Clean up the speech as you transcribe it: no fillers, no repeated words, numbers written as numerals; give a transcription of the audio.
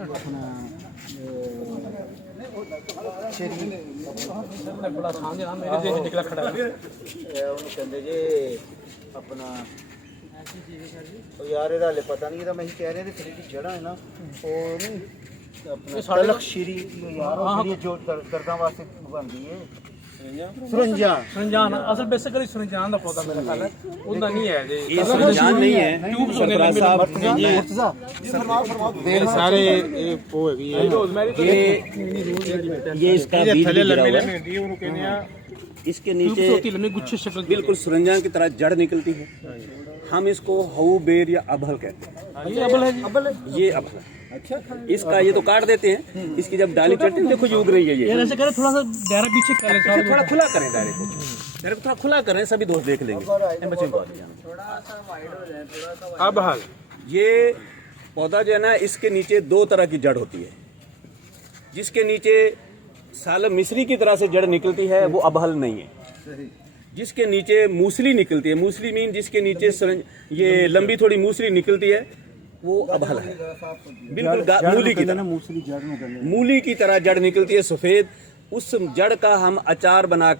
अपना ਸ਼ੇਰੀ बड़ा सांझ नाम मेरे देश निकला खड़ा है ਉਹਨੂੰ ਕਹਿੰਦੇ ਜੇ ਆਪਣਾ ਉਹ ਯਾਰ ਇਹਦਾ ਹਲੇ ਪਤਾ ਨਹੀਂ ਇਹਦਾ ਮੈਂ ਕਹਿ ਰਿਹਾ ਤੇ ਜਿਹੜੀ ਜੜ੍ਹਾਂ ਹੈ ਨਾ ਉਹ ਨਹੀਂ ਆਪਣਾ ਤਲਖ ਸ਼ੀਰੀ ਯਾਰ ਉਹ ਜਿਹੜੀ ਜੋ ਦਰਦਾਂ ਵਾਸਤੇ ਬਣਦੀ ਹੈ सरंजान असल बेसिकली सरंजान का पौधा मेरा ख्याल है उतना नहीं है ये सरंजान नहीं है ट्यूब सोने सरफराज साहब ये सारे वो है ये इसका बीज भी गिरा हुआ है। इसके नीचे गुच्छे शक्ल बिल्कुल सुरंजान की तरह जड़ निकलती है। हम इसको हऊ बेर या अभल कहते हैं। ये अबल है ये अभल अच्छा इसका ये तो काट देते हैं। इसकी जब डाली चढ़ती है देखो ये उग रही है। ये ऐसे करें थोड़ा सा दायरा पीछे कर लें इसे थोड़ा खुला करें दायरे को थोड़ा खुला करें सभी दोस्त देख लेंगे इन बच्चों को अब हाल ये पौधा जो है ना इसके नीचे दो तरह की जड़ होती है। जिसके नीचे साल मिस्री की तरह से जड़ निकलती है वो अबहल नहीं है। जिसके नीचे मूसली निकलती है मूसली मीन जिसके नीचे ये लंबी थोड़ी मूसली निकलती है वो अबहल है। बिल्कुल मूली की तरह मूली की तरह जड़ निकलती है सफेद। उस जड़ का हम अचार बनाकर